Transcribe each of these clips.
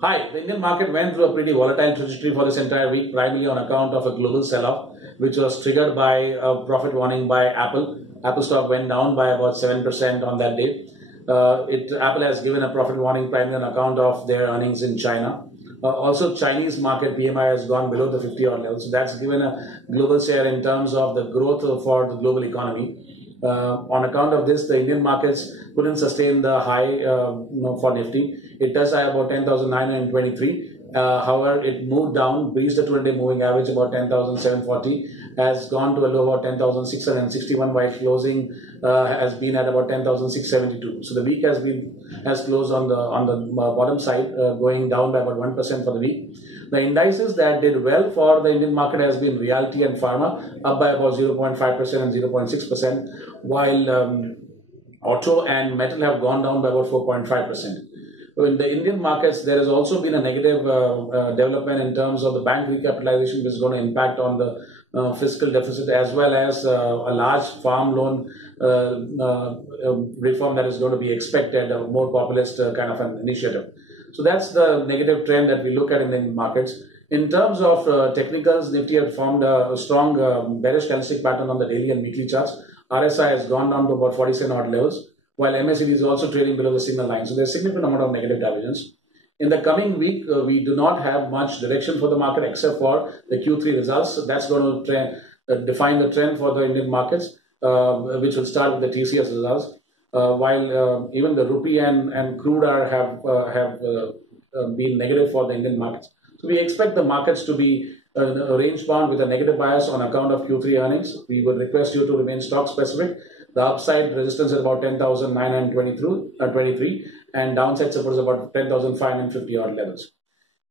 Hi, the Indian market went through a pretty volatile trajectory for this entire week, primarily on account of a global sell-off, which was triggered by a profit warning by Apple. Apple stock went down by about 7% on that day. Apple has given a profit warning primarily on account of their earnings in China. Also, Chinese market PMI has gone below the 50 odd level, so that's given a global share in terms of the growth for the global economy. On account of this, the Indian markets couldn't sustain the high for Nifty. It touched high about 10,923. However, it moved down, breached the 200-day moving average about 10,740, has gone to a low about 10,661, while closing has been at about 10,672. So the week has closed on the bottom side, going down by about 1% for the week. The indices that did well for the Indian market has been Realty and Pharma, up by about 0.5% and 0.6%, while auto and metal have gone down by about 4.5%. In the Indian markets, there has also been a negative development in terms of the bank recapitalization, which is going to impact on the fiscal deficit, as well as a large farm loan reform that is going to be expected, a more populist kind of an initiative. So that's the negative trend that we look at in the markets. In terms of technicals, Nifty had formed a strong bearish candlestick pattern on the daily and weekly charts. RSI has gone down to about 47 odd levels, while MACD is also trading below the signal line. So there's a significant amount of negative divergence. In the coming week, we do not have much direction for the market except for the Q3 results. So that's going to define the trend for the Indian markets, which will start with the TCS results. While even the rupee and crude have been negative for the Indian markets. So we expect the markets to be range bound with a negative bias on account of Q3 earnings. We would request you to remain stock specific. The upside resistance is about 10,923 and downside support is about 10,550 odd levels.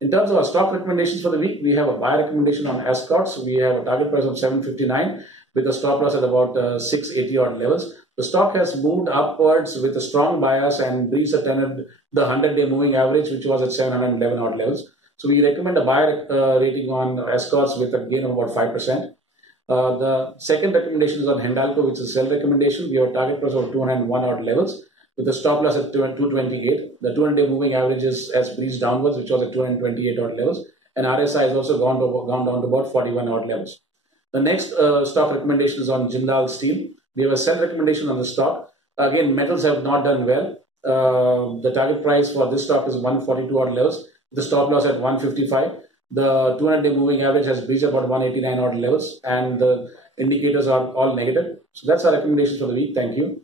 In terms of our stock recommendations for the week, we have a buy recommendation on Escorts. We have a target price of 759 with a stop loss at about 680 odd levels. The stock has moved upwards with a strong bias and breached the 100-day moving average, which was at 711 odd levels. So we recommend a buy rating on Escorts with a gain of about 5%. The second recommendation is on Hindalco, which is a sell recommendation. We have a target price of 201 odd levels with a stop loss at 228. The 200-day moving average has breached downwards, which was at 228 odd levels. And RSI has also gone down to about 41 odd levels. The next stock recommendation is on Jindal Steel. We have a sell recommendation on the stock. Again, metals have not done well. The target price for this stock is 142 odd levels. The stop loss at 155. The 200-day moving average has breached about 189 odd levels, and the indicators are all negative. So that's our recommendations for the week. Thank you.